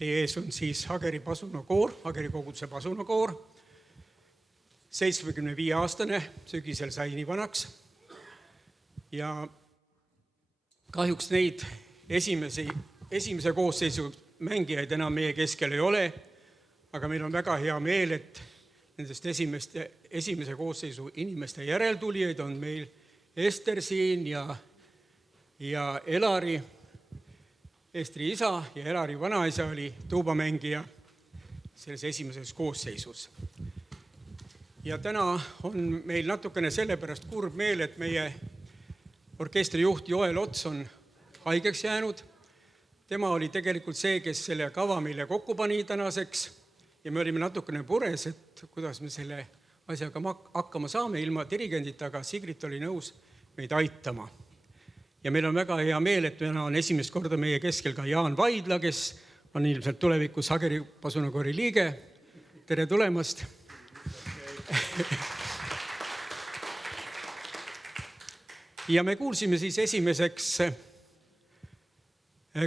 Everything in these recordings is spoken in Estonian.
Teie ees on siis Hageri pasunakoor, Hageri koguduse pasunakoor. 75-aastane, sügisel sai nii vanaks. Ja kahjuks neid esimese koosseisu mängijaid enam meie keskel ei ole, aga meil on väga hea meel, et nendest esimese koosseisu inimeste järeltulijaid on meil Ester siin ja Elari. Estri isa ja Elari vanaisa oli tuubamängija selles esimeses koosseisus. Ja täna on meil natukene sellepärast kurb meel, et meie orkestri juht Joel Ots on haigeks jäänud. Tema oli tegelikult see, kes selle kava meile kokku pani tänaseks ja me olime natukene pures, et kuidas me selle asjaga hakkama saame ilma dirigendita, aga Sigrit oli nõus meid aitama. Ja meil on väga hea meel, et täna on esimest korda meie keskel ka Jaan Vaidla, kes on ilmselt tulevikus Hageri pasunakoori liige. Tere tulemast! Ja me kuulsime siis esimeseks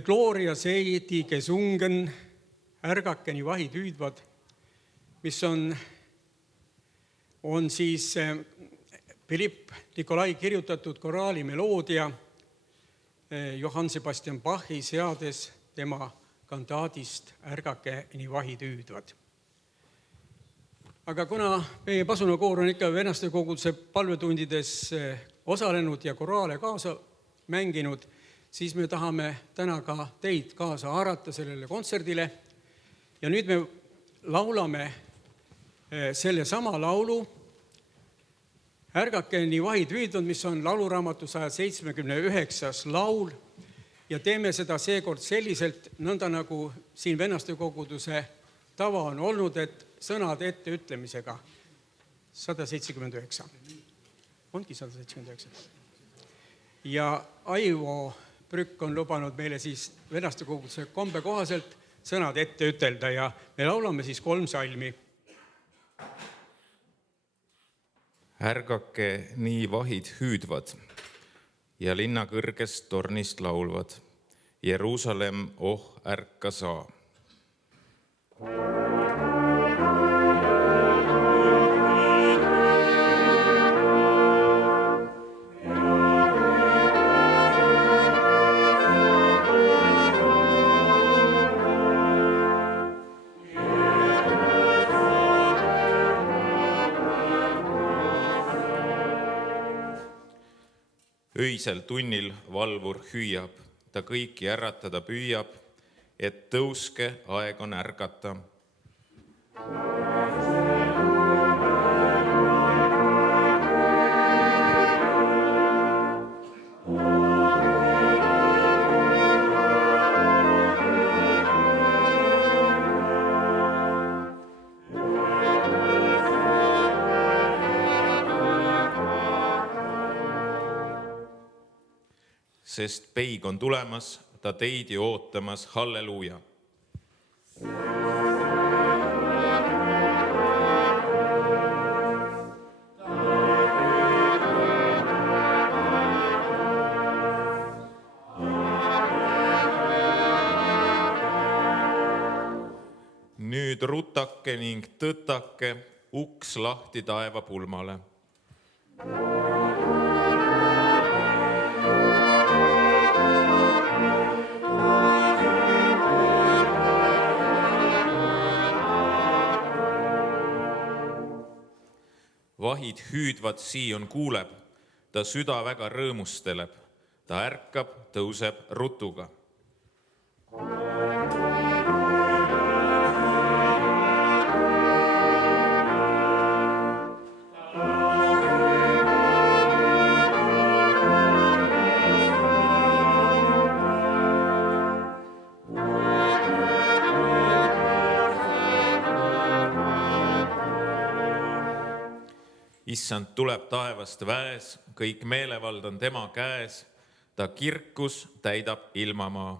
Gloria Seidi gesungen, ärgakeni vahid hüüdvad, mis on siis Philipp Nikolai kirjutatud koraali meloodia Johann Sebastian Bachi seades tema kantaadist Ärgakeni vahid hüüdvad. Aga kuna meie pasunakoor on ikka Vennaste koguduse palvetundides osalenud ja koraale kaasa mänginud, siis me tahame täna ka teid kaasa haarata sellele kontserdile. Ja nüüd me laulame selle sama laulu Ärgakeni vahid hüüdvad, mis on lauluraamatu 179. laul ja teeme seda seekord selliselt, nõnda nagu siin Vennaste koguduse tava on olnud, et sõnad ette ütlemisega 179. Ongi 179. Ja Aivo Prükk on lubanud meile siis Vennaste koguduse kombe kohaselt sõnad ette ütelda ja me laulame siis 3 salmi. Ärgake nii vahid hüüdvad ja linna kõrgest tornist laulvad. Jeruusalemm, oh ärka saa. Öisel tunnil valvur hüüab, ta kõiki äratada püüab, et tõuske, aeg on ärgata. Sest peig on tulemas, ta teidi ootamas, halleluuja. Nüüd rutake ning tõtake, uks lahti taeva pulmale. Vahid hüüdvad Siion kuuleb, ta süda väga rõõmusteleb, ta ärkab, tõuseb rutuga. Issand tuleb taevast väes, kõik meelevald on tema käes, ta kirkus täidab ilmamaa.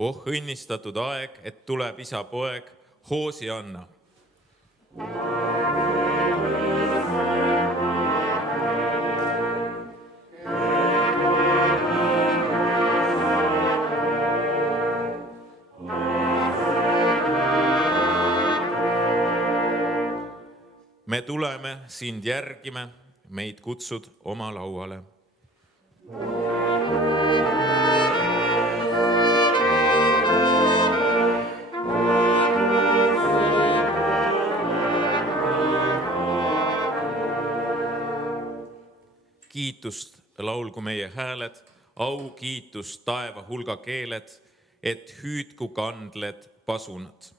Oh õnnistatud aeg, et tuleb isa poeg, Hoosianna. Me tuleme, sind järgime, meid kutsud oma lauale. Kiitust laulgu meie hääled, au kiitust taeva hulga keeled, et hüüdku kandled pasunad.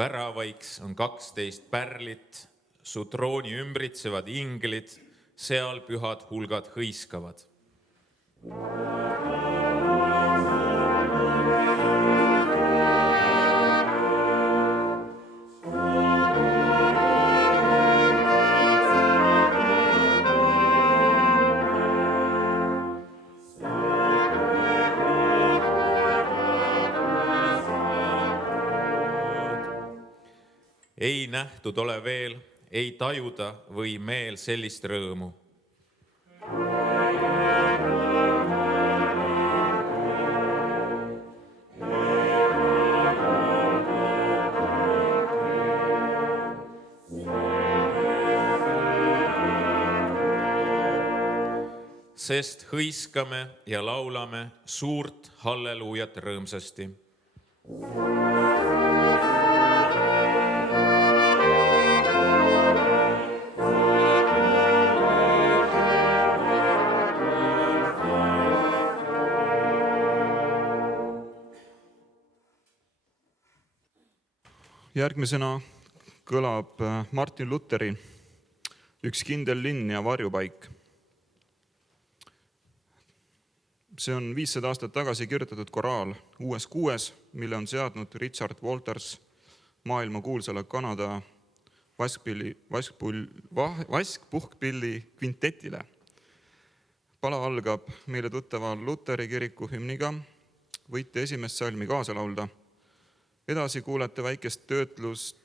Väravaiks on 12 pärlit, su trooni ümbritsevad inglid, seal pühad hulgad hõiskavad. Ei nähtud ole veel, ei tajuda või meel sellist rõõmu. Sest hõiskame ja laulame suurt halleluujat rõõmsasti. Järgmisena kõlab Martin Lutheri Üks kindel linn ja varjupaik. See on 500 aastat tagasi kirjutatud koraal uues 6, mille on seadnud Richard Walters maailma kuulsale Kanada vaskpuhkpilli kvintetile. Pala algab meile tuttava Lutheri kiriku hümniga, võite esimest salmi kaasa laulda. Edasi kuulete väikest töötlust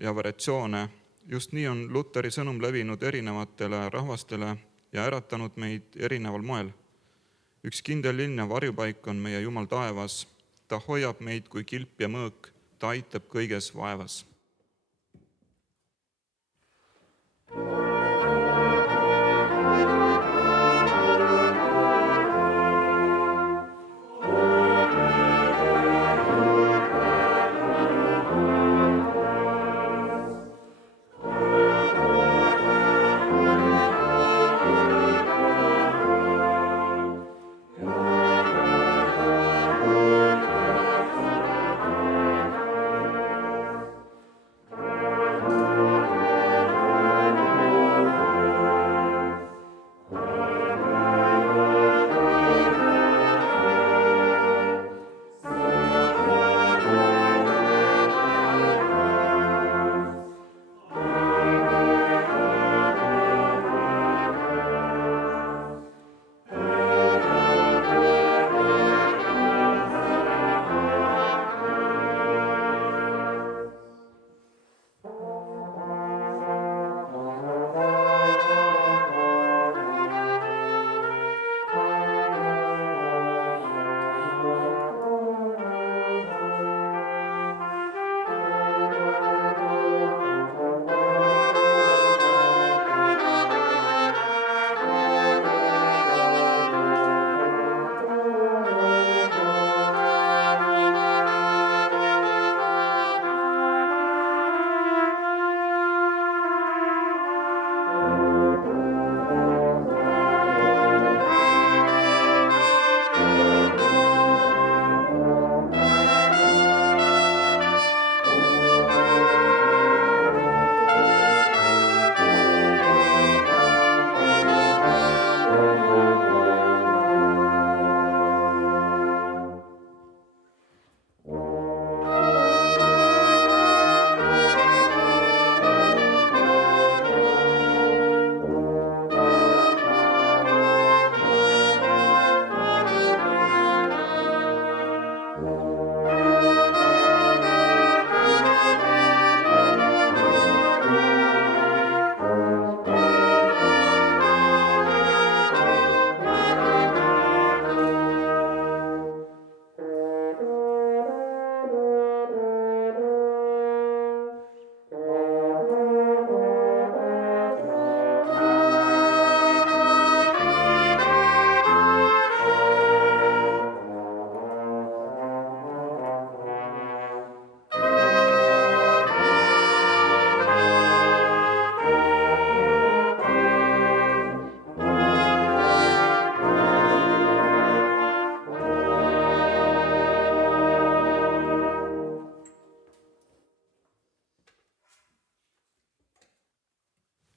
ja variatsioone. Just nii on Lutheri sõnum levinud erinevatele rahvastele ja äratanud meid erineval moel. Üks kindel linn ja varjupaik on meie Jumal taevas. Ta hoiab meid kui kilp ja mõõk, ta aitab kõiges vaevas.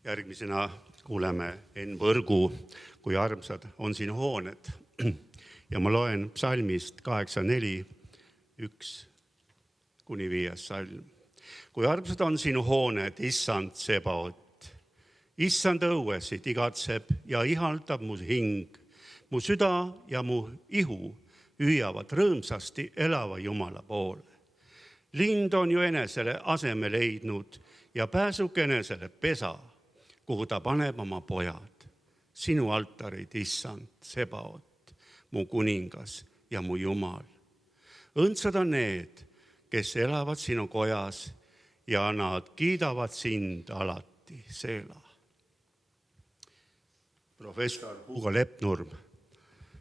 Järgmisena kuuleme Enn Võrgu, kui armsad on sinu hooned. Ja ma loen psalmist 84, 1-5 salm. Kui armsad on sinu hooned, issand Sebaot. Issand õuesid igatseb ja ihaldab mu hing. Mu süda ja mu ihu hüüavad rõõmsasti elava Jumala poole. Lind on ju enesele aseme leidnud ja pääsuk enesele pesa, kuhu ta paneb oma pojad. Sinu altarid, issand Sebaot, mu kuningas ja mu Jumal. Õndsad on need, kes elavad sinu kojas ja nad kiidavad sind alati, Seela. Professor Hugo Lepnurm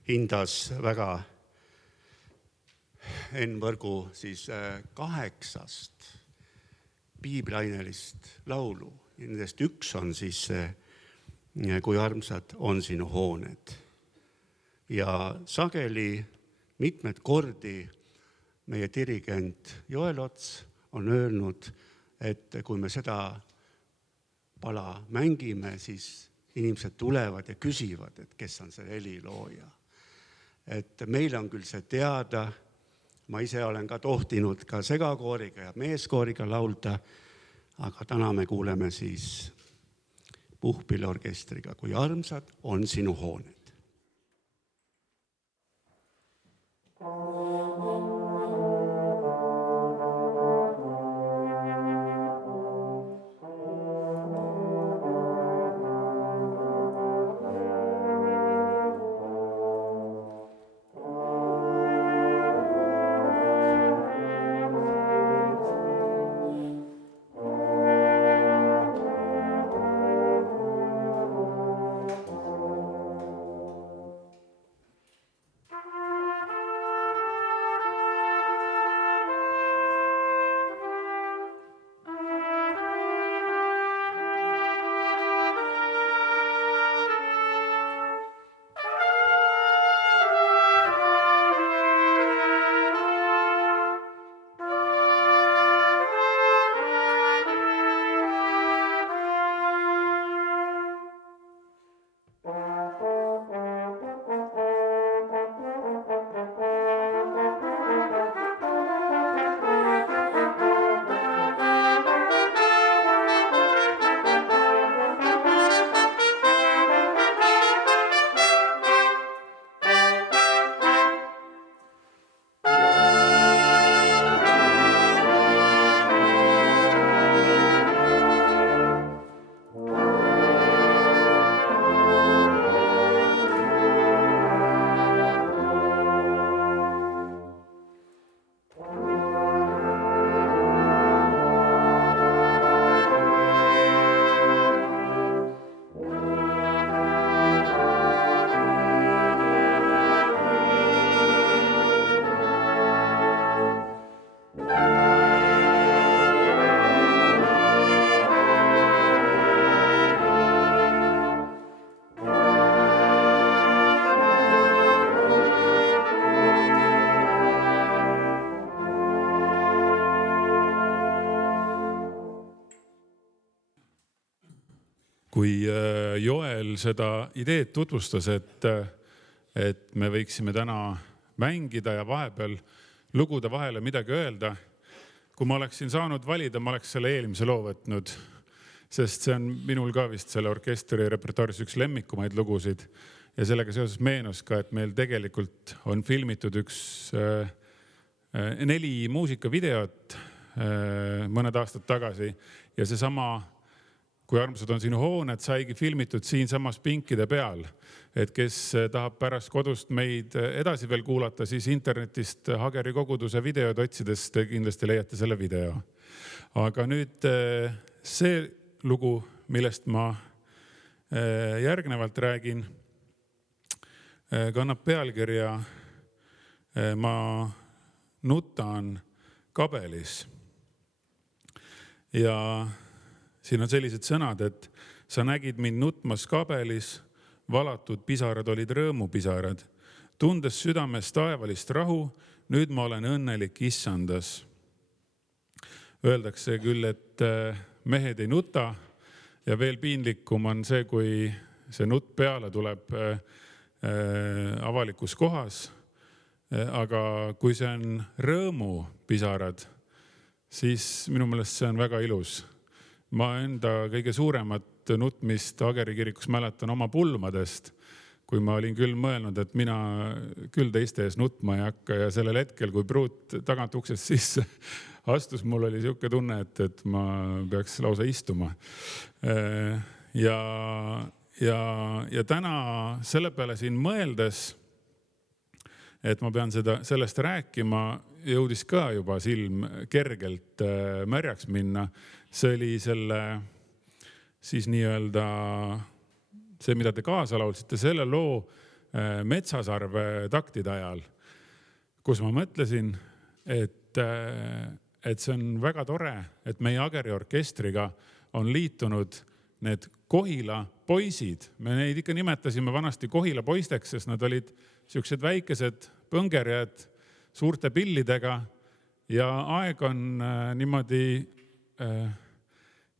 hindas väga Enn Võrgu 8 piibliainelist laulu. Nendest üks on kui armsad on sinu hooned. Ja sageli mitmed kordi meie dirigent Joel Ots on öelnud, et kui me seda pala mängime, siis inimesed tulevad ja küsivad, et kes on see helilooja. Et meil on küll see teada, ma ise olen ka tohtinud ka segakooriga ja meeskooriga laulda, aga täna me kuuleme puhkpilliorkestriga, kui armsad on sinu hooned. Kui Joel seda ideed tutvustas, et me võiksime täna mängida ja vahepeal lugude vahele midagi öelda, kui ma oleksin saanud valida, ma oleks selle eelmise loo võtnud, sest see on minul ka vist selle orkestri repertuaaris üks lemmikumaid lugusid ja sellega seoses meenus ka, et meil tegelikult on filmitud 4 muusikavideot mõned aastad tagasi ja seesama Kui armsad on sinu hooned, saigi filmitud siin samas pinkide peal. Et kes tahab pärast kodust meid edasi veel kuulata, siis internetist Hageri koguduse videod otsides te kindlasti leiate selle video. Aga nüüd see lugu, millest ma järgnevalt räägin, kannab pealkirja Ma nutan kabelis. Ja siin on sellised sõnad, et sa nägid mind nutmas kabelis, valatud pisarad olid rõõmupisarad. Tundes südames taevalist rahu, nüüd ma olen õnnelik issandas. Öeldakse küll, et mehed ei nuta ja veel piinlikum on see, kui see nutt peale tuleb avalikus kohas. Aga kui see on rõõmupisarad, siis minu meelest see on väga ilus. Ma enda kõige suuremat nutmist Ageri kirikus mäletan oma pulmadest, kui ma olin küll mõelnud, et mina küll teiste ees nutma ei hakka ja sellel hetkel, kui pruut tagant uksest sisse astus, mul oli siuke tunne, et ma peaks lausa istuma. Ja täna selle peale siin mõeldes, et ma pean sellest rääkima, jõudis ka juba silm kergelt märjaks minna. See oli selle siis nii-öelda see, mida te kaasa laulsite, selle loo Metsasarve taktide ajal, kus ma mõtlesin, et see on väga tore, et meie Ageri orkestriga on liitunud need Kohila poisid. Me neid ikka nimetasime vanasti Kohila poisteks, sest nad olid siuksed väikesed põngerjad suurte pillidega ja aeg on niimoodi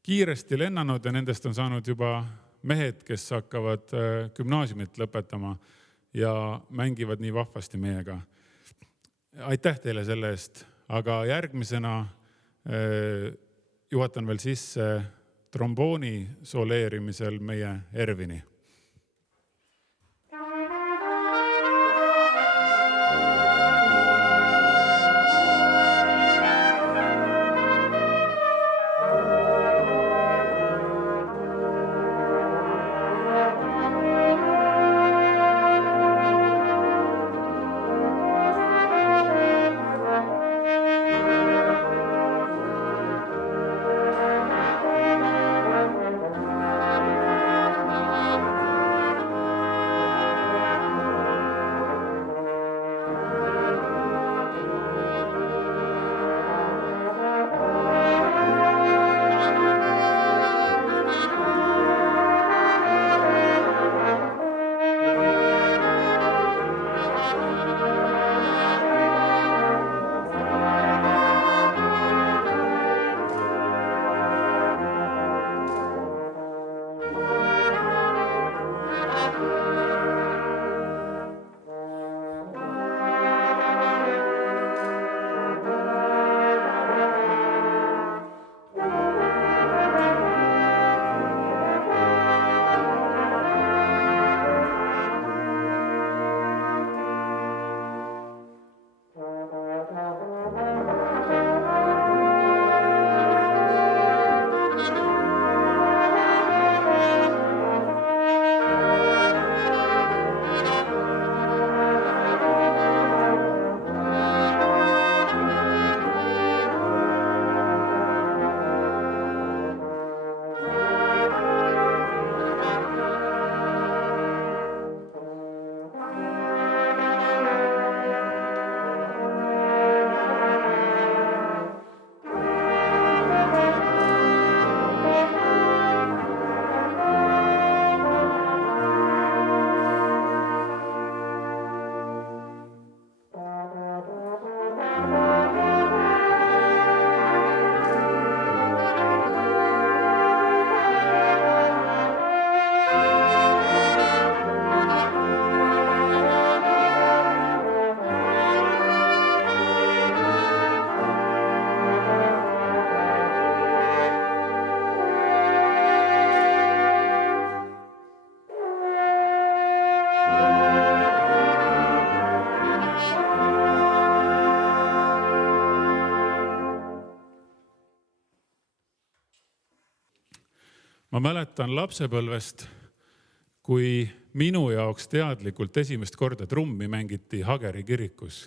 kiiresti lennanud ja nendest on saanud juba mehed, kes hakkavad gümnaasiumit lõpetama ja mängivad nii vahvasti meiega. Aitäh teile selle eest, aga järgmisena juhatan veel sisse trombooni soleerimisel meie Ervini. Ma mäletan lapsepõlvest, kui minu jaoks teadlikult esimest korda trummi mängiti Ageri kirikus.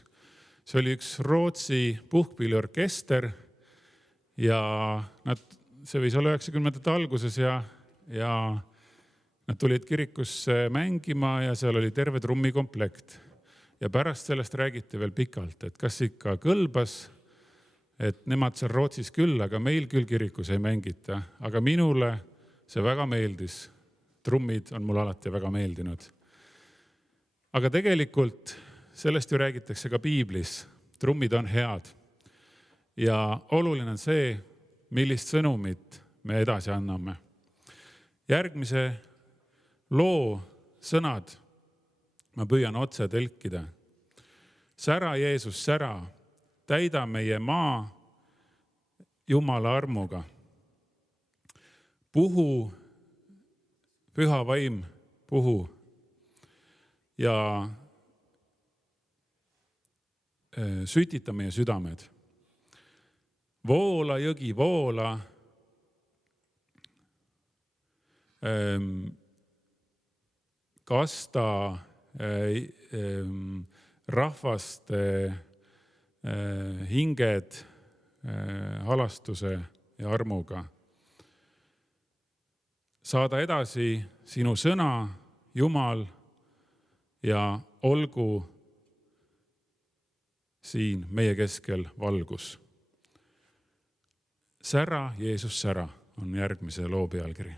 See oli üks Rootsi puhkpilliorkester ja see võis olla 90ndate alguses ja nad tulid kirikusse mängima ja seal oli terve trummikomplekt. Ja pärast sellest räägiti veel pikalt, et kas ikka kõlbas, et nemad seal Rootsis küll, aga meil küll kirikus ei mängita. Aga minule see väga meeldis. Trummid on mul alati väga meeldinud. Aga tegelikult sellest ju räägitakse ka piiblis. Trummid on head. Ja oluline on see, millist sõnumit me edasi anname. Järgmise loo sõnad ma püüan otse tõlkida. Sära, Jeesus, sära, täida meie maa Jumala armuga. Puhu, püha vaim, puhu ja sütita meie südamed. Voola, jõgi, voola. Kasta rahvaste hinged halastuse ja armuga. Saada edasi sinu sõna, Jumal, ja olgu siin meie keskel valgus. Sära, Jeesus, sära on järgmise loo pealkiri.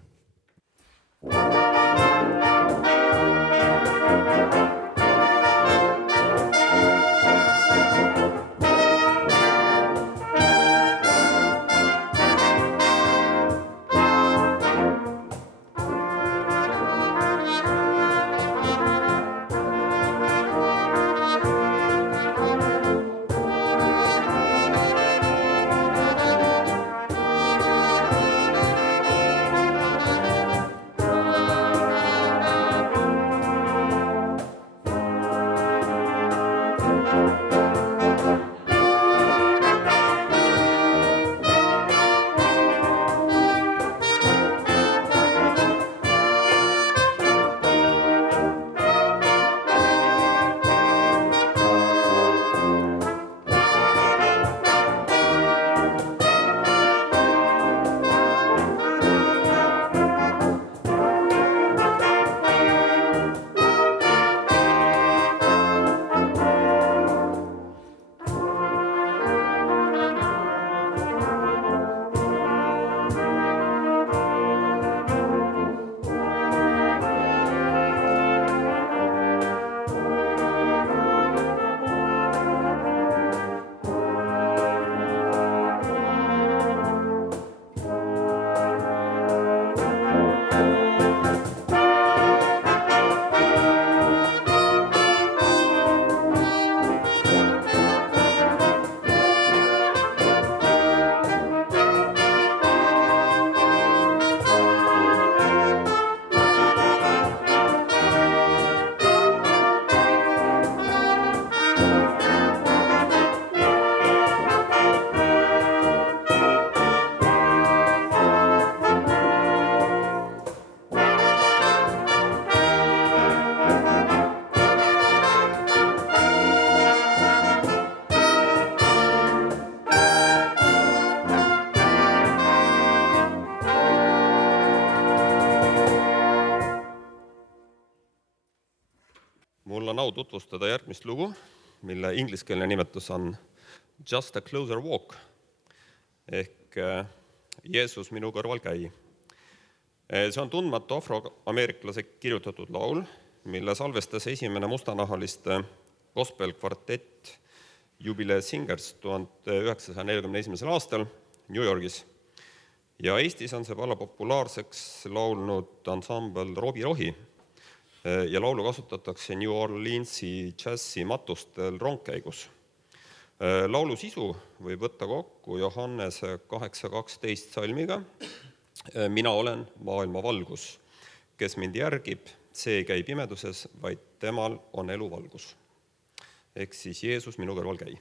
Mul on au tutvustada järgmist lugu, mille ingliskeelne nimetus on Just a Closer Walk ehk Jeesus minu kõrval käi. See on tundmatu afroameeriklase kirjutatud laul, mille salvestas esimene mustanahaliste gospel-kvartett Jubilee Singers 1941. aastal New Yorgis. Ja Eestis on see valla populaarseks laulnud ansambel Robi Rohi ja laulu kasutatakse New Orleansi džässi matustel rongkäigus. Laulu sisu võib võtta kokku Johannese 8.12 salmiga. Mina olen maailma valgus, kes mind järgib, see ei käi pimeduses, vaid temal on elu valgus. Ehk siis Jeesus minu kõrval käi.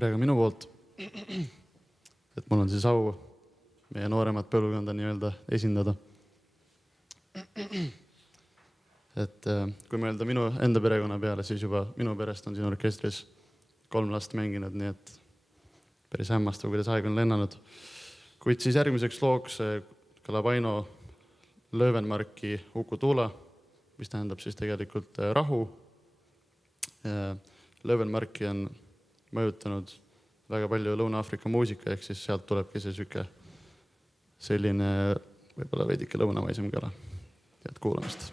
tere ka minu poolt. Et mul on siis au meie nooremat põlvkonda nii-öelda esindada. Et kui mõelda minu enda perekonna peale, siis juba minu perest on siin orkestris 3 last mänginud, nii et päris hämmastav, kuidas aeg on lennanud. Kuid siis järgmiseks looks Kalabaino Löwenmarki Uku Tuula, mis tähendab siis tegelikult rahu. Löwenmarki on mõjutanud väga palju Lõuna-Aafrika muusika, ehk siis sealt tulebki see selline võib-olla veidike lõunamaisem kõla. Head kuulamist.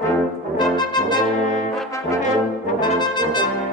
Thank you.